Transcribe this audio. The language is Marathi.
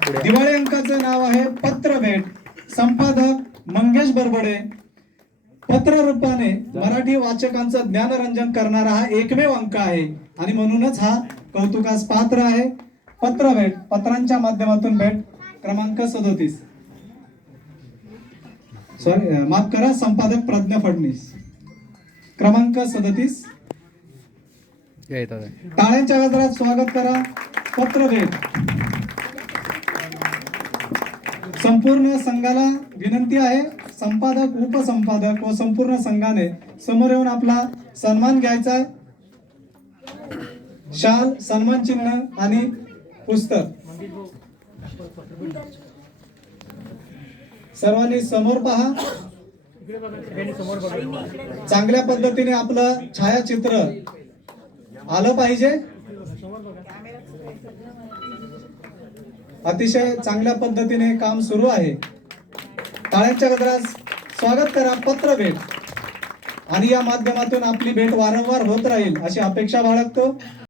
दिवाळी अंकाचं नाव आहे पत्र भेट. संपादक मंगेश बरबडे. पत्र रूपाने मराठी वाचकांचं ज्ञानरंजन करणारा हा एकमेव अंक आहे. आणि म्हणूनच हा कौतुकास पात्र आहे. पत्र भेट. पत्रांच्या माध्यमातून भेट. क्रमांक सदोतीस. सॉरी माफ करा संपादक प्रज्ञा फडणीस क्रमांक सदतीस. टाळ्यांच्या गजरात स्वागत करा. पत्र भेट. संपूर्ण संघाला विनंती आहे संपादक उपसंपादक व संपूर्ण संघाने समोर येऊन आपला सन्मान घ्यायचा आहे. शाल सन्मान चिन्ह आणि पुस्तक. सर्वांनी समोर पहा. चांगल्या पद्धतीने आपलं छायाचित्र आलं पाहिजे. अतिशय चांगल्या पद्धतीने काम सुरू आहे. टाळ्यांच्या गजरात स्वागत करा पत्र भेट. आणि या माध्यमातून आपली भेट वारंवार होत राहील अशी अपेक्षा बाळगतो.